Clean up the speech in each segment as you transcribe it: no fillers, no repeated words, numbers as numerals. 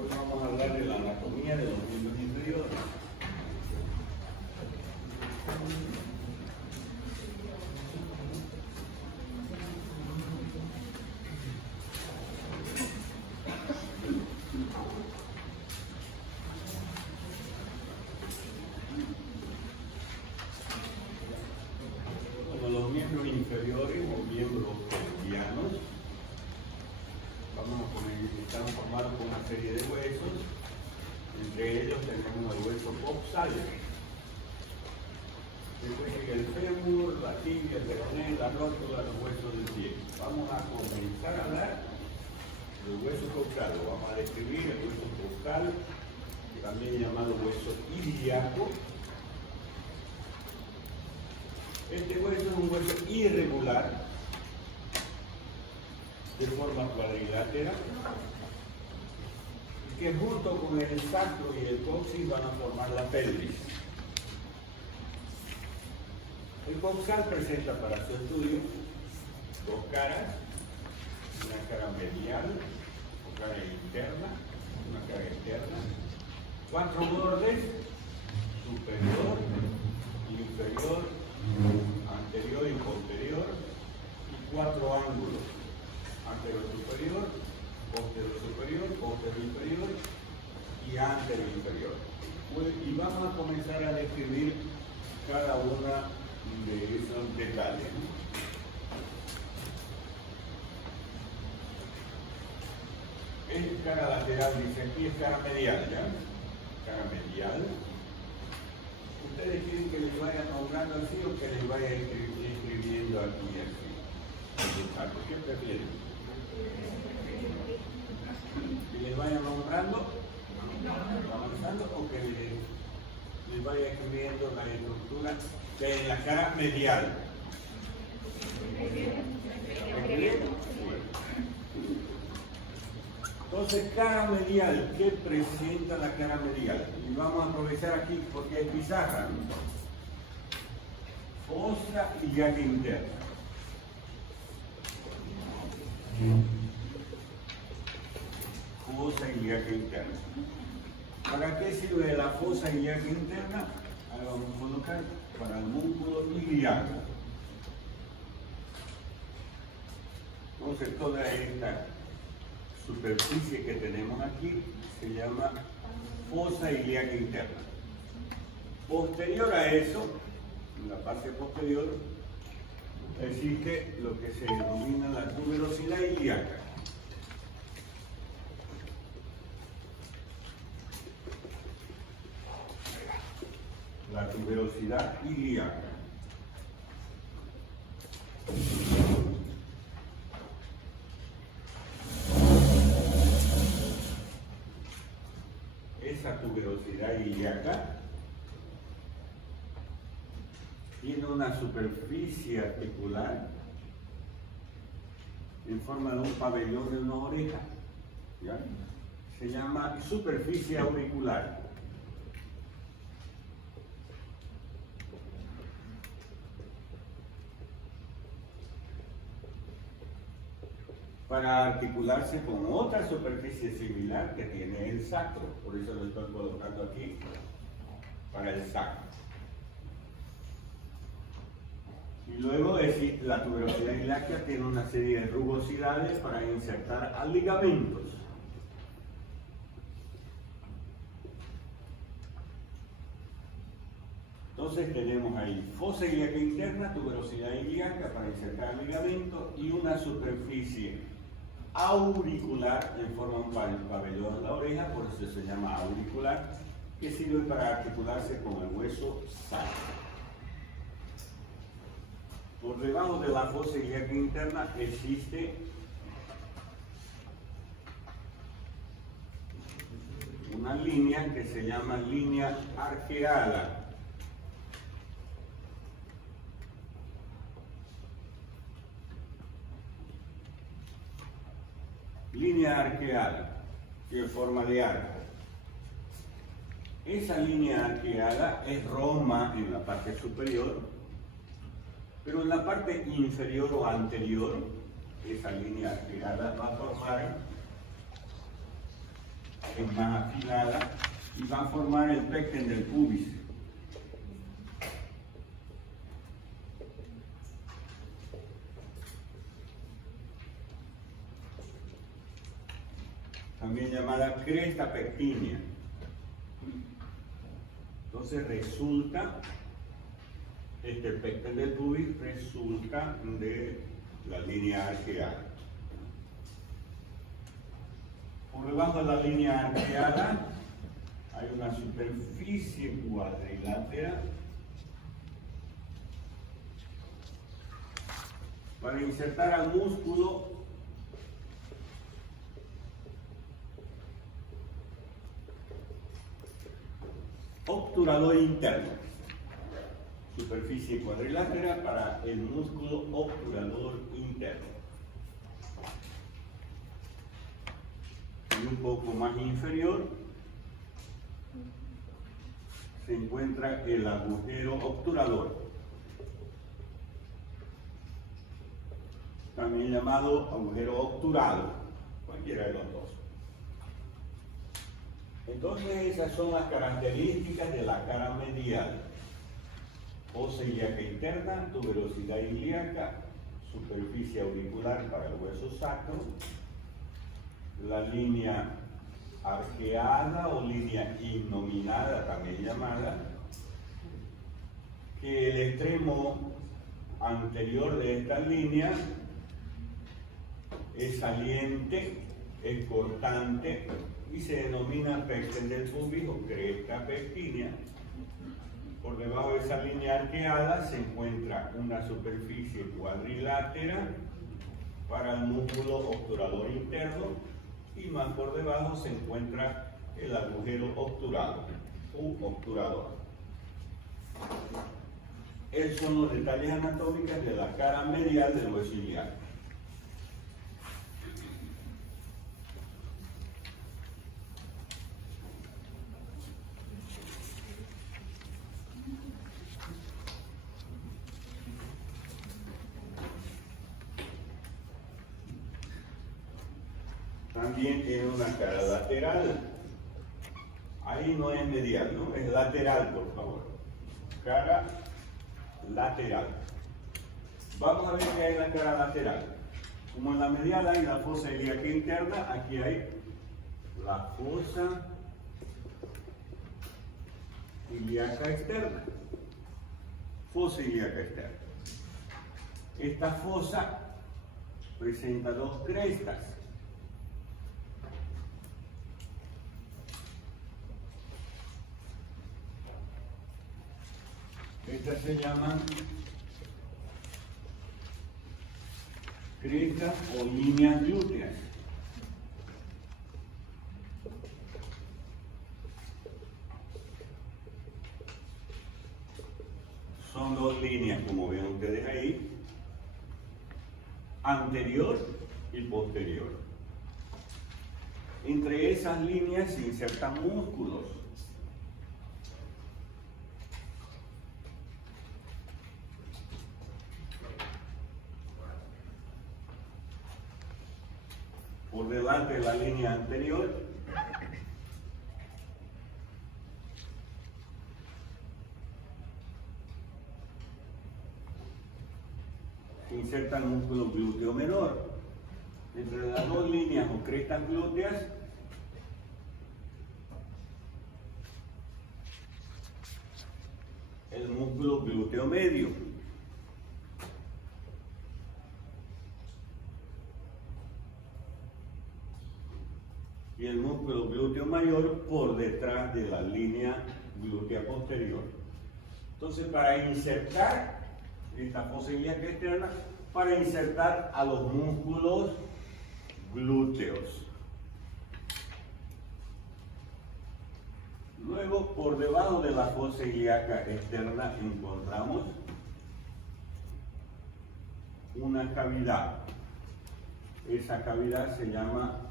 Hoy vamos a hablar de la anatomía de los miembros inferiores. Bueno, los miembros inferiores o miembros pelvianos están formados por una serie de huesos. Entre ellos tenemos el hueso coxal. Después sigue el fémur, la tibia, el peroné, la rótula, los huesos del pie. Vamos a comenzar a hablar del hueso coxal. Lo vamos a describir, el hueso coxal, también llamado hueso ilíaco. Este hueso es un hueso irregular, de forma cuadrilátera, que junto con el sacro y el coxis van a formar la pelvis. El coxal presenta para su estudio dos caras, una cara medial o cara interna, una cara externa, cuatro bordes, superior, inferior, anterior y posterior, y cuatro ángulos, anterior superior, posterior inferior y anterior inferior. Y vamos a comenzar a describir cada una de esos detalles. Es cara lateral, dice aquí, es cara medial, ¿ya? Cara medial. ¿Ustedes quieren que les vaya nombrando así o que les vaya escribiendo aquí así? ¿Qué prefieren? ¿Que les vaya nombrando, avanzando, o que les vaya escribiendo la estructura de la cara medial? Entonces, cara medial, ¿qué presenta la cara medial? Y vamos a aprovechar aquí porque es pizarra. Fosa ilíaca interna. Fosa ilíaca interna. ¿Para qué sirve la fosa ilíaca interna? Ahora vamos a colocar para el músculo ilíaco. Entonces, toda esta superficie que tenemos aquí se llama fosa ilíaca interna. Posterior a eso, en la parte posterior, existe lo que se denomina la tuberosidad ilíaca. La tuberosidad ilíaca. Esa tuberosidad ilíaca tiene una superficie articular en forma de un pabellón de una oreja, ¿ya? Se llama superficie auricular. Para articularse con otra superficie similar que tiene el sacro, por eso lo estoy colocando aquí para el sacro. Y luego la tuberosidad ilíaca tiene una serie de rugosidades para insertar a ligamentos. Entonces tenemos ahí fosa ilíaca interna, tuberosidad ilíaca para insertar ligamentos y una superficie auricular en forma de un pabellón de la oreja, por eso se llama auricular, que sirve para articularse con el hueso sacro. Por debajo de la fosa ilíaca interna existe una línea que se llama línea arqueada. Línea arqueada, que es forma de arco. Esa línea arqueada es roma en la parte superior, pero en la parte inferior o anterior, esa línea arqueada va a formar es más afilada y va a formar el pecten del pubis. También llamada cresta pectínea. Entonces resulta, este pecten del pubis resulta de la línea arqueada. Por debajo de la línea arqueada hay una superficie cuadrilátera para insertar al músculo obturador interno. Superficie cuadrilátera para el músculo obturador interno. Y un poco más inferior se encuentra el agujero obturador, también llamado agujero obturado, cualquiera de los dos. Entonces esas son las características de la cara medial: fosa ilíaca interna, tuberosidad ilíaca, superficie auricular para el hueso sacro, la línea arqueada o línea innominada también llamada, que el extremo anterior de esta línea es saliente, es cortante y se denomina pecten del pubis o cresta pectínea. Por debajo de esa línea arqueada se encuentra una superficie cuadrilátera para el músculo obturador interno y más por debajo se encuentra el agujero obturado u obturador. Esos son los detalles anatómicos de la cara medial del hueso ilíaco. También tiene una cara lateral. Ahí no es medial, ¿no? Es lateral, por favor. Cara lateral. Vamos a ver qué hay en la cara lateral. Como en la medial hay la fosa ilíaca interna, aquí hay la fosa ilíaca externa. Fosa ilíaca externa. Esta fosa presenta dos crestas. Estas se llaman crestas o líneas glúteas. Son dos líneas, como ven ustedes ahí, anterior y posterior. Entre esas líneas se insertan músculos. Por delante de la línea anterior se inserta el músculo glúteo menor. Entre las dos líneas o crestas glúteas el músculo glúteo medio. Y el músculo glúteo mayor por detrás de la línea glútea posterior. Entonces, para insertar esta fosa ilíaca externa, para insertar a los músculos glúteos. Luego, por debajo de la fosa ilíaca externa encontramos una cavidad. Esa cavidad se llama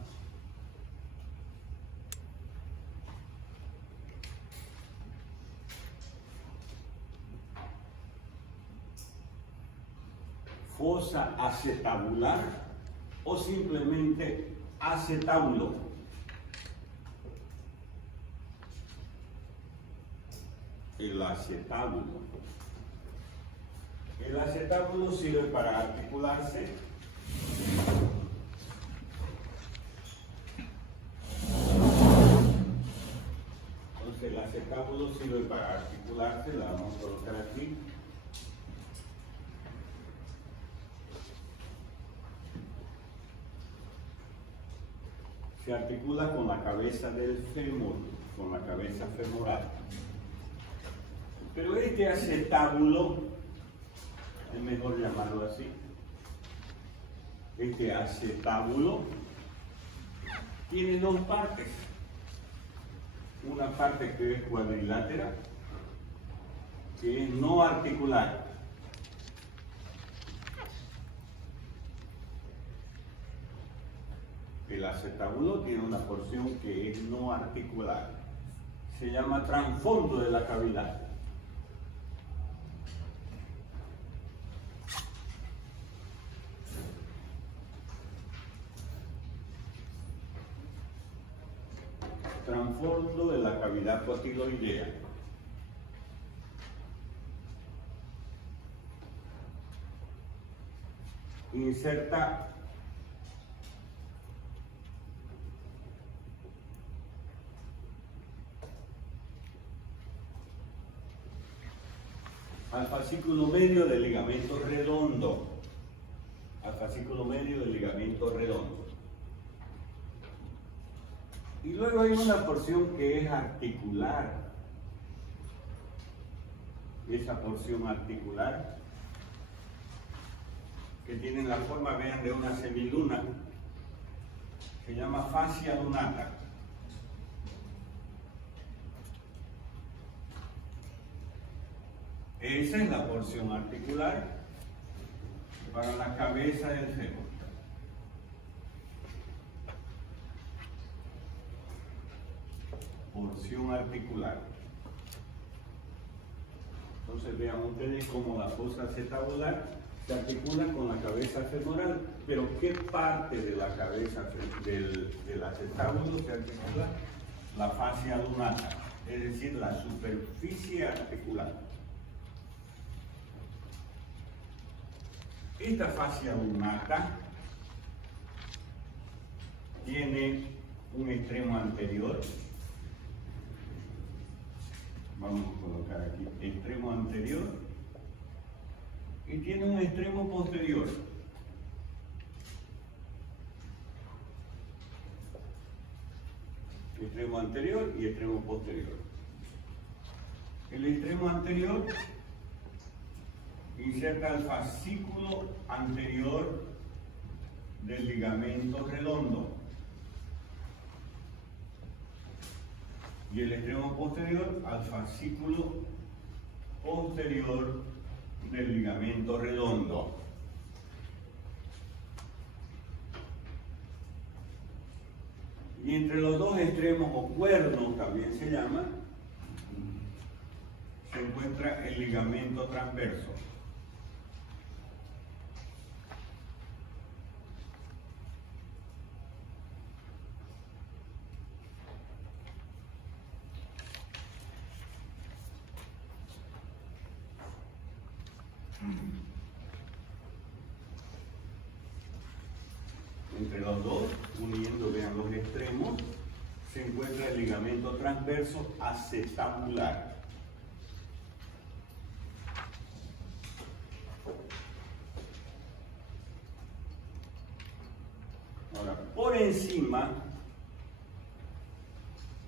fosa acetabular o simplemente acetábulo. el acetábulo. El acetábulo sirve para articularse. Entonces el acetábulo sirve para articularse, la vamos a colocar aquí. Se articula con la cabeza del fémur, con la cabeza femoral. Pero este acetábulo, es mejor llamarlo así, este acetábulo tiene dos partes. Una parte que es cuadrilátera, que es no articular. El acetábulo tiene una porción que es no articular. Se llama trasfondo de la cavidad. Trasfondo de la cavidad cotiloidea. Inserta al fascículo medio del ligamento redondo. Al fascículo medio del ligamento redondo. Y luego hay una porción que es articular. Esa porción articular, que tiene la forma, vean, de una semiluna, se llama fascia lunata. Esa es la porción articular para la cabeza del fémur. Porción articular. Entonces vean ustedes cómo la fosa acetabular se articula con la cabeza femoral. Pero ¿qué parte de la cabeza del acetábulo se articula? La fascia lunata, es decir, la superficie articular. Esta fascia lunata tiene un extremo anterior. Vamos a colocar aquí extremo anterior y tiene un extremo posterior. Extremo anterior y extremo posterior. El extremo anterior inserta el fascículo anterior del ligamento redondo. Y el extremo posterior al fascículo posterior del ligamento redondo. Y entre los dos extremos, o cuernos también se llama, se encuentra el ligamento transverso. Entre los dos, uniendo, vean, los extremos, se encuentra el ligamento transverso acetabular. Ahora, por encima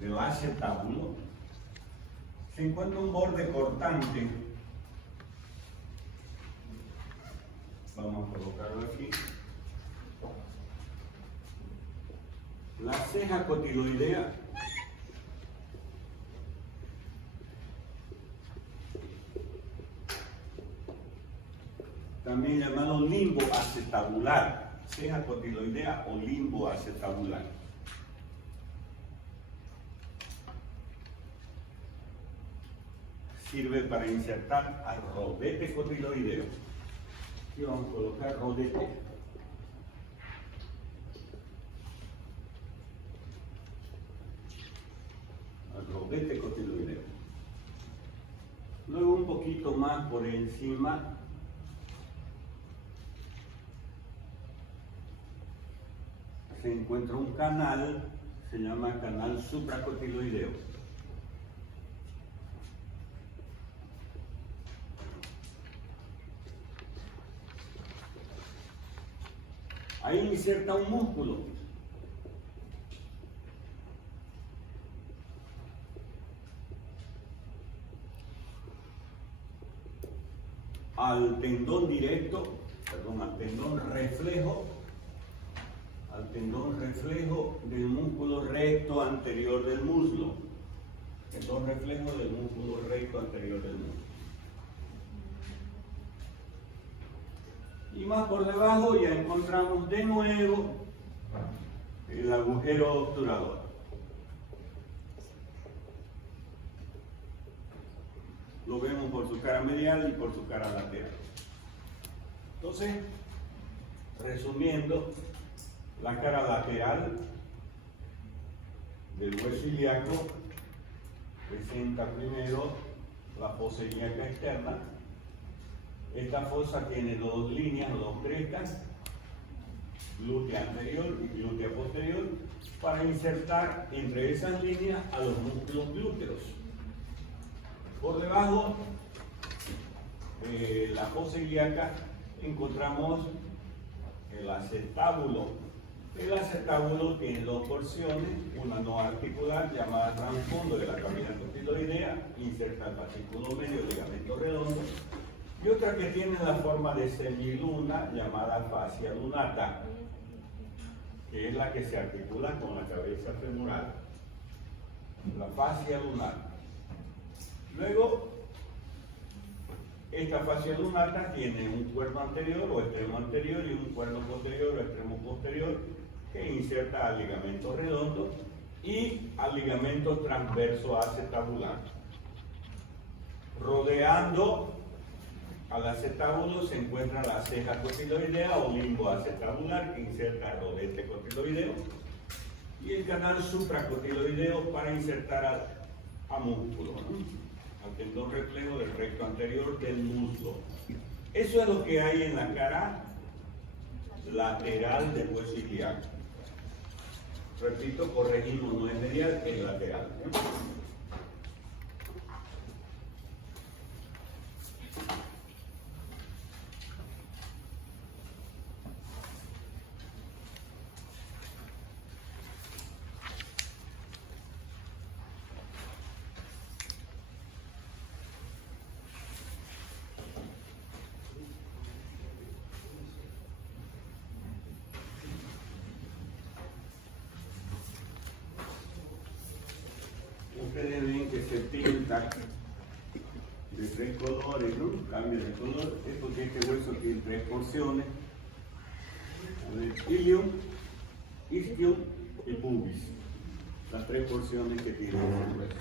del acetábulo se encuentra un borde cortante. Vamos a colocarlo aquí. La ceja cotiloidea también llamado limbo acetabular, ceja cotiloidea o limbo acetabular. Sirve para insertar al rodete cotiloideo. Aquí vamos a colocar rodete. Al rodete cotiloideo. un poquito más por encima, se encuentra un canal, se llama canal supracotiloideo. Ahí inserta un músculo. Al tendón directo, perdón, al tendón reflejo del músculo recto anterior del muslo. Tendón reflejo del músculo recto anterior del muslo. Y más por debajo ya encontramos de nuevo el agujero obturador. Lo vemos por su cara medial y por su cara lateral. Entonces, resumiendo, la cara lateral del hueso ilíaco presenta primero la fosa ilíaca externa. Esta fosa tiene dos líneas o dos crestas, glútea anterior y glútea posterior, para insertar entre esas líneas a los músculos glúteos. Por debajo de la fosa ilíaca encontramos el acetábulo. El acetábulo tiene dos porciones, una no articular llamada transfondo de la cavidad cotiloidea, inserta el fascículo medio, ligamento redondo, y otra que tiene la forma de semiluna llamada fascia lunata, que es la que se articula con la cabeza femoral, la fascia lunata. Luego, esta fascia lunata tiene un cuerno anterior o extremo anterior y un cuerno posterior o extremo posterior que inserta al ligamento redondo y al ligamento transverso acetabular. Rodeando al acetábulo se encuentra la ceja cotiloidea o limbo acetabular que inserta el rodete cotiloideo y el canal supracotiloideo para insertar a músculo, ¿no? Al tendón reflejo del recto anterior del muslo. Eso es lo que hay en la cara lateral del hueso ilíaco. Repito, corregimos, no es medial, es lateral. Ustedes ven que se pinta de tres colores, ¿no? Cambia de color, es porque este hueso tiene tres porciones: ilium, isquium y pubis, las tres porciones que tiene este hueso.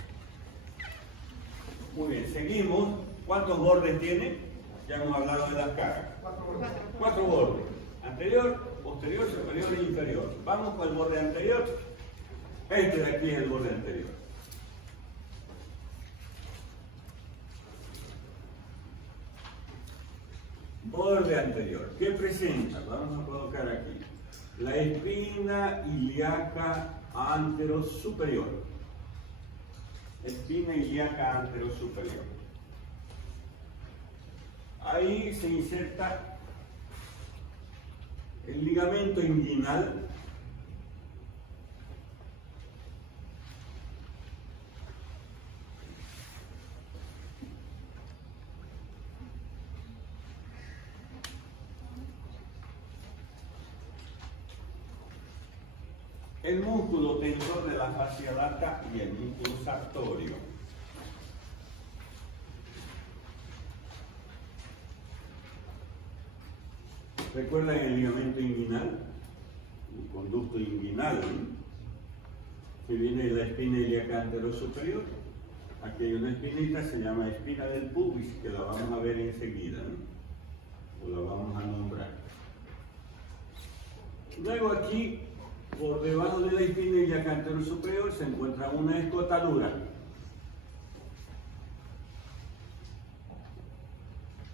Muy bien, seguimos. ¿Cuántos bordes tiene? Ya hemos hablado de las caras. Cuatro bordes: anterior, posterior, superior e inferior. Vamos con el borde anterior. Este de aquí es el borde anterior. Borde anterior. ¿Qué presenta? Vamos a colocar aquí. La espina ilíaca anterosuperior. Espina ilíaca anterosuperior. Ahí se inserta el ligamento inguinal. El músculo tensor de la fascia lata y el músculo sartorio. ¿Recuerdan el ligamento inguinal? El conducto inguinal, ¿no? Que viene de la espina ilíaca anterosuperior. Aquí hay una espinita, se llama espina del pubis, que la vamos a ver enseguida, ¿no? O la vamos a nombrar. Luego aquí, por debajo de la espina ilíaca anterosuperior, se encuentra una escotadura.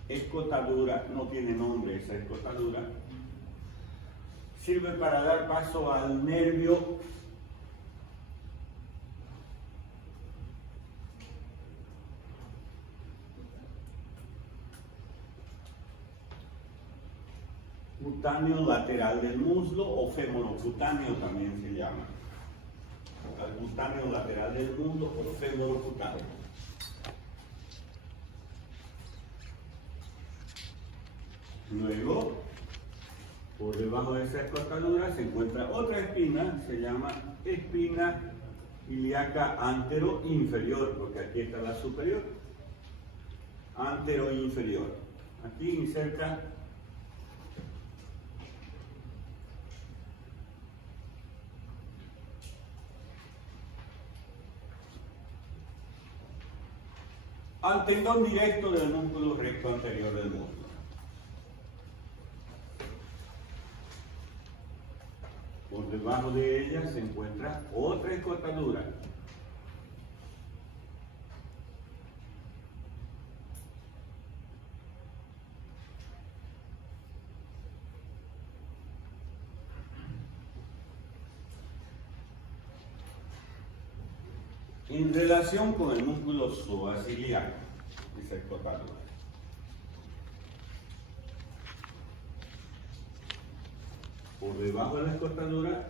escotadura, no tiene nombre esa escotadura, sirve para dar paso al nervio cutáneo lateral del muslo o femorocutáneo también se llama. Al cutáneo lateral del muslo o femorocutáneo. Luego, por debajo de esa escotadura se encuentra otra espina, se llama espina ilíaca antero-inferior, porque aquí está la superior. Antero-inferior. Aquí inserta al tendón directo del músculo recto anterior del muslo. Por debajo de ella se encuentra otra escotadura. En relación con el músculo psoas ilíaco, esa escotadura. Por debajo de la escotadura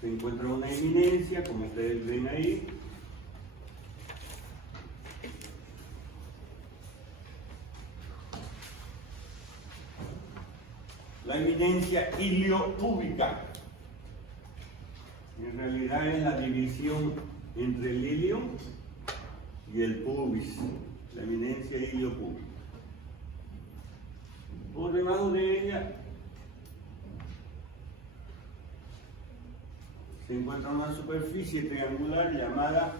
se encuentra una eminencia, como ustedes ven ahí. La eminencia iliopúbica. En realidad es la división entre el ilio y el pubis, la eminencia iliopúbica. Por debajo de ella se encuentra una superficie triangular llamada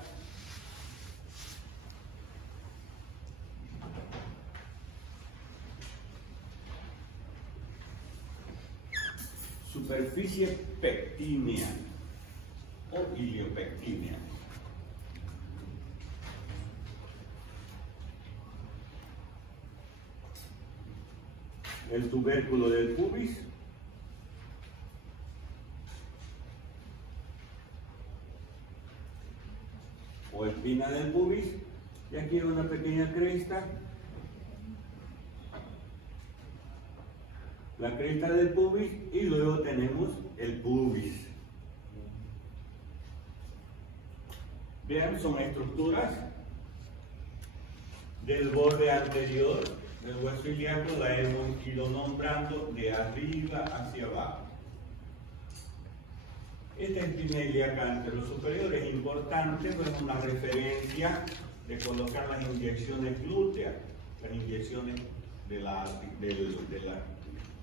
superficie pectínea o iliopectínea. El tubérculo del pubis o espina del pubis, y aquí hay una pequeña cresta, la cresta del pubis, y luego tenemos el pubis. Vean, son estructuras del borde anterior del hueso ilíaco, la hemos ido nombrando de arriba hacia abajo. Esta espina ilíaca anterosuperior es importante, pues es una referencia de colocar las inyecciones glúteas, las inyecciones de la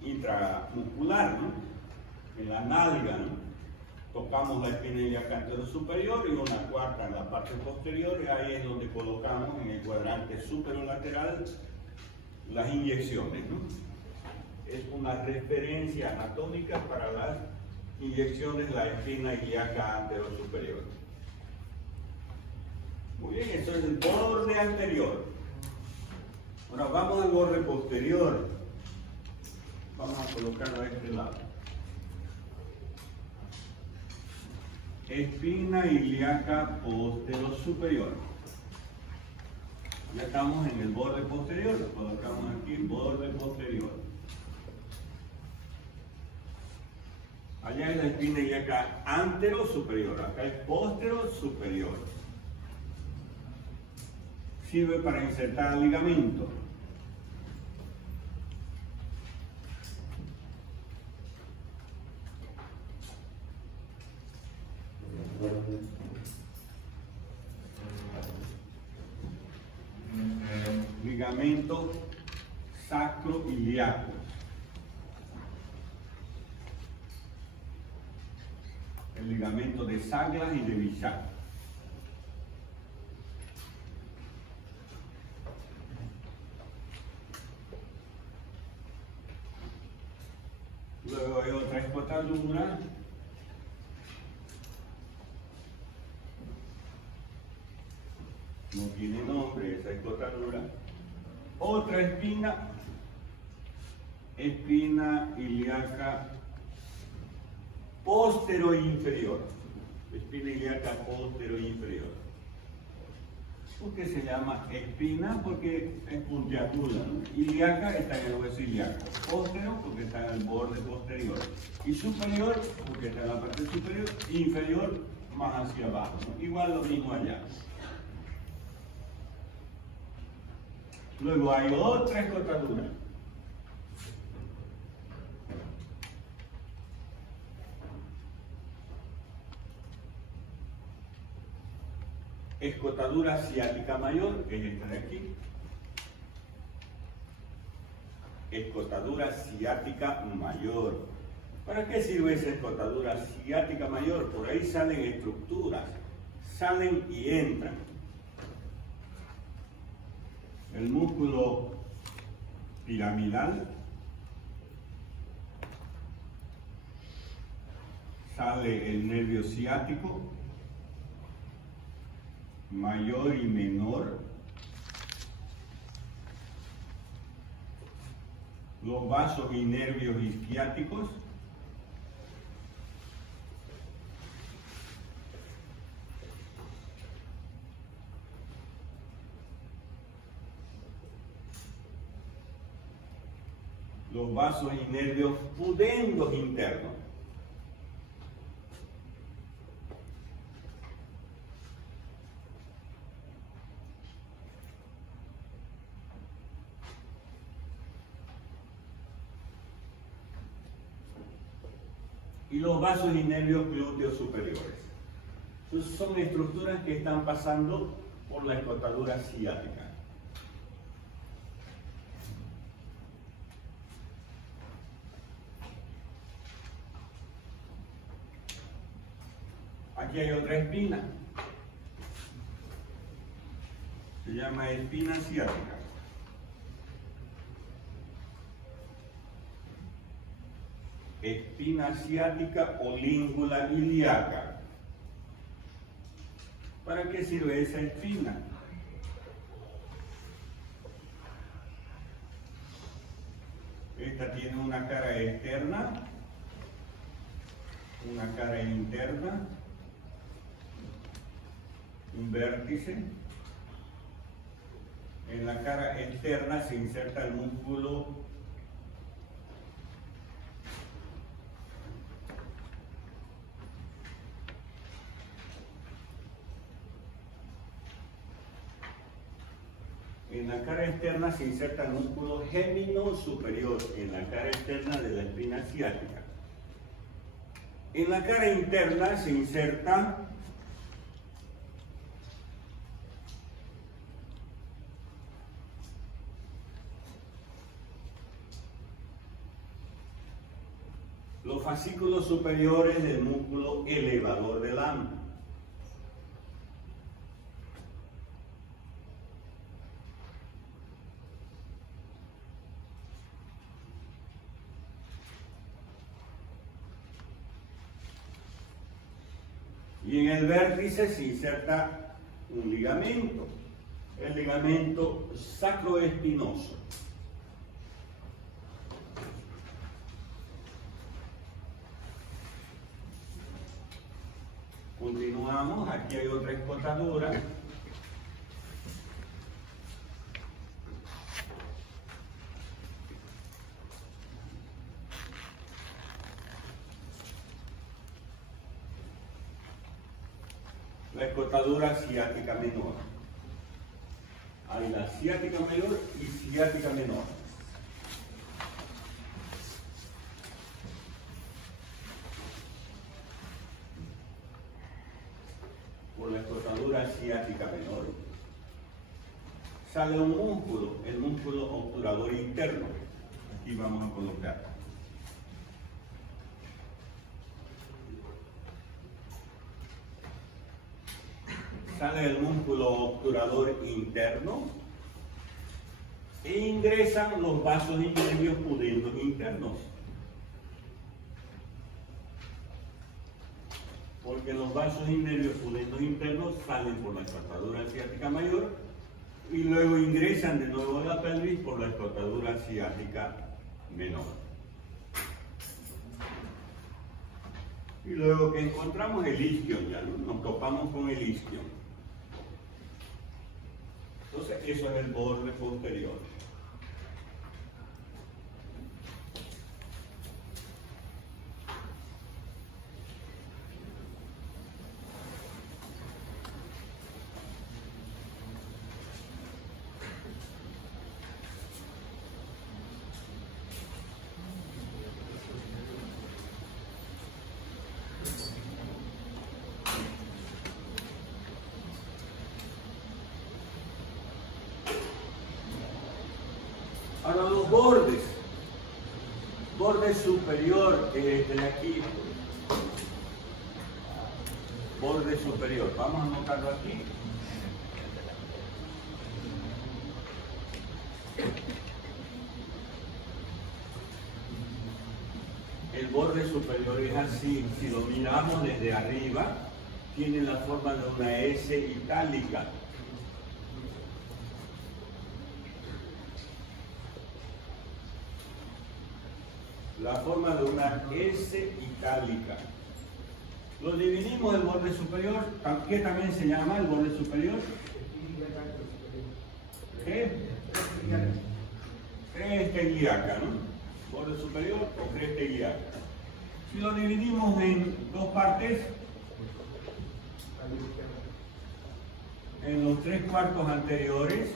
intramuscular, ¿no? En la nalga, ¿no? Tocamos la espina ilíaca anterosuperior y una cuarta en la parte posterior, y ahí es donde colocamos en el cuadrante superolateral las inyecciones, ¿no? Es una referencia anatómica para las inyecciones de la espina ilíaca anterosuperior. Muy bien, eso es el borde anterior. Ahora vamos al borde posterior. Vamos a colocarlo a este lado. Espina ilíaca posterosuperior. Ya estamos en el borde posterior, lo colocamos aquí, borde posterior. Allá es la espina ilíaca anterosuperior, acá es posterosuperior. Sirve para insertar ligamento. Ligamento sacroiliaco. El ligamento de Saglas y de Bichat. Luego hay otra escotadura. No tiene nombre esa escotadura. Otra espina, espina ilíaca postero inferior. Espina ilíaca postero inferior. ¿Por qué se llama espina? Porque es puntiaguda, ¿no? Ilíaca está en el hueso ilíaco. Postero porque está en el borde posterior. Y superior porque está en la parte superior. Inferior más hacia abajo, ¿no? Igual lo mismo allá. Luego hay otra escotadura. Escotadura ciática mayor, que es esta de aquí. Escotadura ciática mayor. ¿Para qué sirve esa escotadura ciática mayor? Por ahí salen estructuras, salen y entran. El músculo piramidal, sale el nervio ciático, mayor y menor, los vasos y nervios isquiáticos, los vasos y nervios pudendos internos. Y los vasos y nervios glúteos superiores. Entonces, son estructuras que están pasando por la escotadura ciática. Aquí hay otra espina. Se llama espina ciática. Espina ciática o língula ilíaca. ¿Para qué sirve esa espina? Esta tiene una cara externa, una cara interna, un vértice. En la cara externa se inserta el músculo en la cara externa se inserta el músculo gémino superior, en la cara externa de la espina ciática. En la cara interna se inserta los fascículos superiores del músculo elevador del ano. Y en el vértice se inserta un ligamento, el ligamento sacroespinoso. Continuamos, aquí hay otra escotadura. La escotadura ciática menor. Hay la ciática mayor y ciática menor. Por la escotadura ciática menor sale un músculo, el músculo obturador interno. Aquí vamos a colocar. Sale el músculo obturador interno e ingresan los vasos y nervios pudendos internos. Porque los vasos y nervios pudendos internos salen por la escotadura ciática mayor y luego ingresan de nuevo a la pelvis por la escrotadura ciática menor. Y luego que encontramos el isquion, ya nos topamos con el isquion. Entonces, eso es el borde posterior. Ahora los bordes. Borde superior, que es este de aquí. Borde superior. Vamos a anotarlo aquí. El borde superior es así. Si lo miramos desde arriba, tiene la forma de una S itálica. La forma de una S itálica. Lo dividimos el borde superior, ¿qué también se llama el borde superior? ¿Qué? Cresta ilíaca, ¿no? Borde superior o cresta ilíaca. Si lo dividimos en dos partes, en los 3/4 anteriores,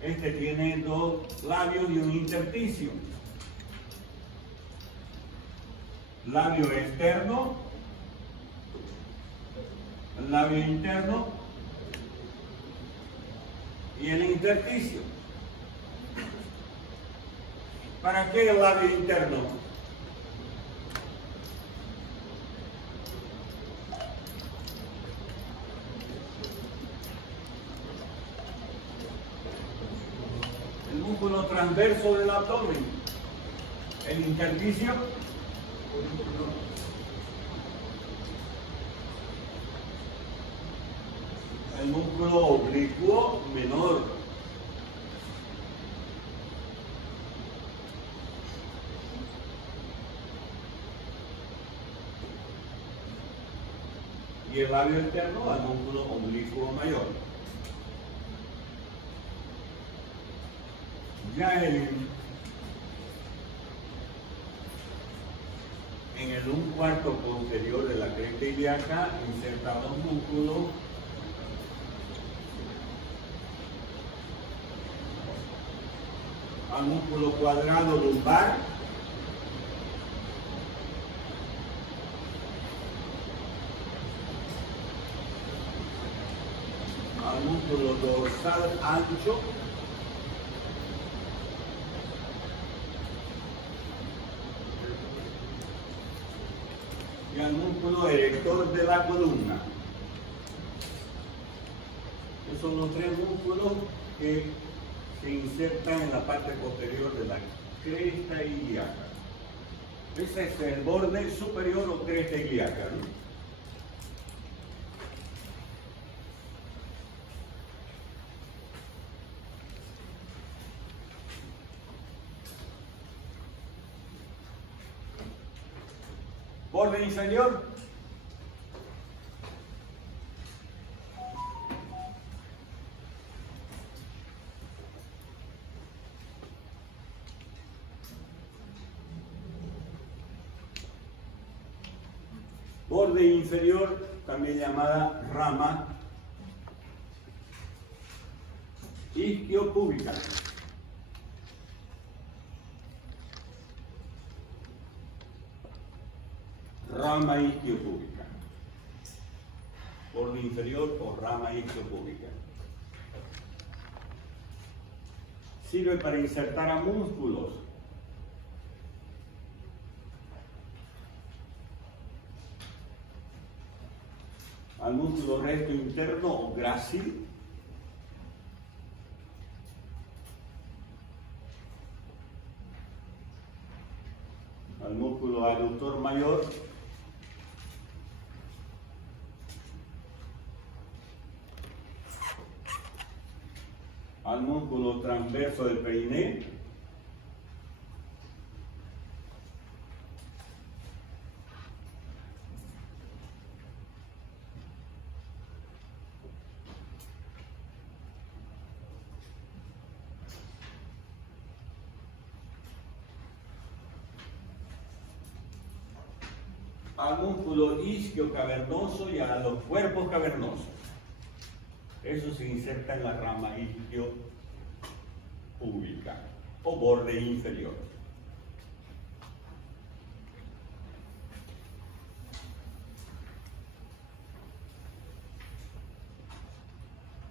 este tiene dos labios y un intersticio. Labio externo, labio interno y el intersticio. ¿Para qué el labio interno? El músculo transverso del abdomen, el intersticio. El músculo oblicuo menor. Y el labio externo al músculo oblicuo mayor. Ya en el 1/4 posterior de la cresta ilíaca insertamos músculos al músculo cuadrado lumbar, al músculo dorsal ancho, y al músculo erector de la columna. Esos son los 3 músculos que se insertan en la parte posterior de la cresta ilíaca. Ese es el borde superior o cresta ilíaca, ¿no? Borde inferior. Borde inferior, también llamada rama isquiopúbica. Rama isquiopúbica. Borde inferior o rama isquiopúbica. Sirve para insertar a músculos. Al músculo recto interno o grácil, al músculo aductor mayor, al músculo transverso del periné, al músculo isquio cavernoso y a los cuerpos cavernosos. Eso se inserta en la rama isquio púbica o borde inferior.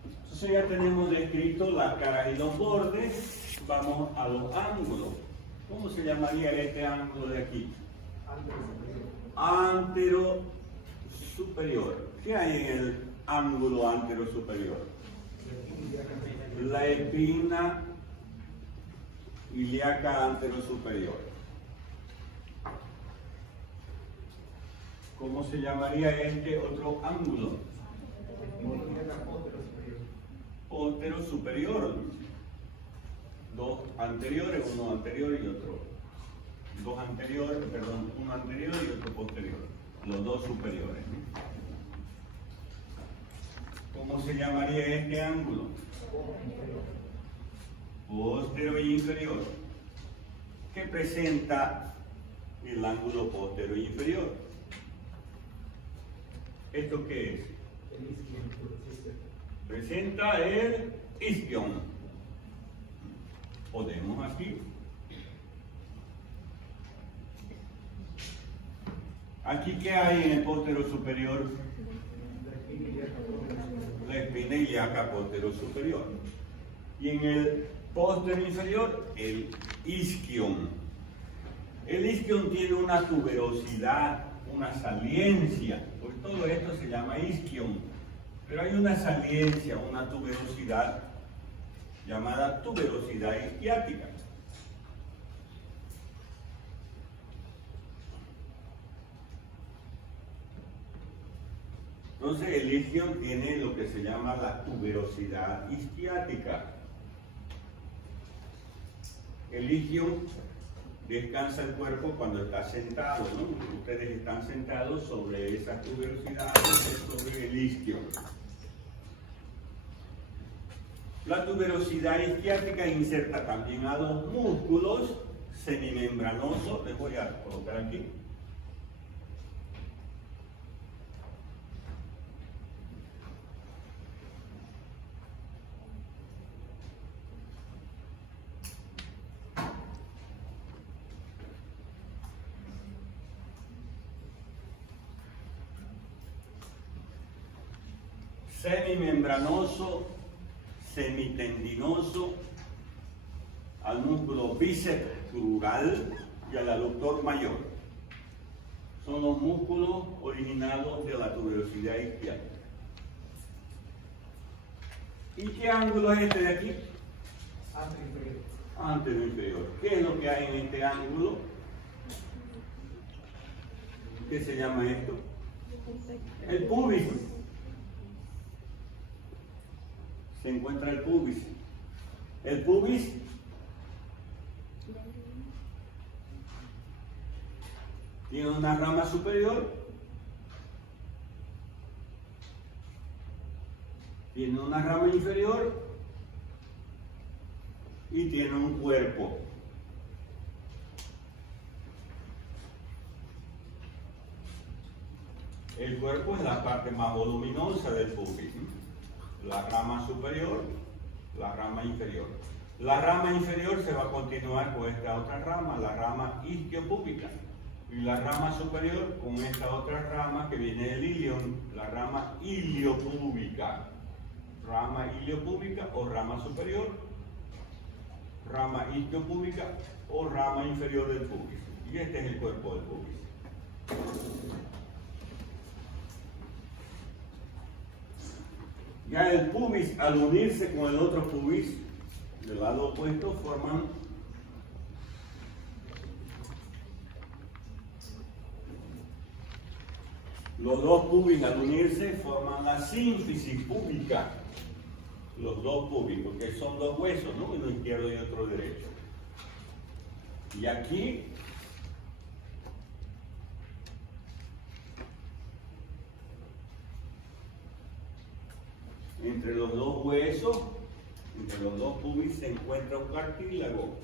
Entonces ya tenemos descrito las caras y los bordes. Vamos a los ángulos. ¿Cómo se llamaría este ángulo de aquí? Antero superior. ¿Qué hay en el ángulo antero superior? La espina ilíaca antero superior. ¿Cómo se llamaría este otro ángulo? Póstero superior. Dos anteriores, uno anterior y otro. Dos anteriores, perdón, uno anterior y otro posterior. Los dos superiores. ¿Cómo se llamaría este ángulo? Póstero y inferior. ¿Qué presenta el ángulo póstero y inferior? ¿Esto qué es? Presenta el isquion. Podemos aquí. Aquí, ¿qué hay en el póstero superior? La espina ilíaca póstero superior. Y en el póstero inferior, el isquion. El isquion tiene una tuberosidad, una saliencia. Por todo esto se llama isquion. Pero hay una saliencia, una tuberosidad llamada tuberosidad isquiática. Entonces el isquion tiene lo que se llama la tuberosidad isquiática. El isquion descansa el cuerpo cuando está sentado, ¿no? Ustedes están sentados sobre esa tuberosidad, sobre el isquion. La tuberosidad isquiática inserta también a los músculos semimembranosos. Les voy a colocar aquí. Semimembranoso, semitendinoso, al músculo bíceps crural y al aductor mayor. Son los músculos originados de la tuberosidad isquiática. ¿Y qué ángulo es este de aquí? Antero inferior. ¿Qué es lo que hay en este ángulo? ¿Qué se llama esto? El pubis. Se encuentra el pubis. El pubis tiene una rama superior, tiene una rama inferior y tiene un cuerpo. El cuerpo es la parte más voluminosa del pubis. La rama superior, la rama inferior. La rama inferior se va a continuar con esta otra rama, la rama isquiopúbica. Y la rama superior con esta otra rama que viene del ilion, la rama iliopúbica. Rama iliopúbica o rama superior, rama isquiopúbica o rama inferior del pubis. Y este es el cuerpo del pubis. Ya el pubis, al unirse con el otro pubis del lado opuesto, forman los dos pubis, al unirse, forman la sínfisis púbica. los dos púbicos, que son dos huesos, ¿no? Uno izquierdo y otro derecho. Y aquí entre los dos huesos, entre los dos pubis, se encuentra un cartílago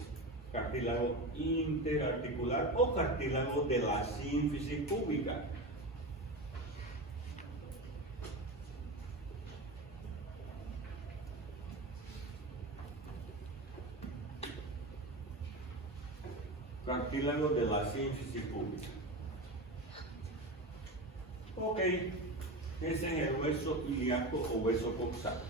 interarticular o cartílago de la sínfisis púbica. Cartílago de la sínfisis púbica. Ok, ese es el hueso ilíaco o hueso coxal.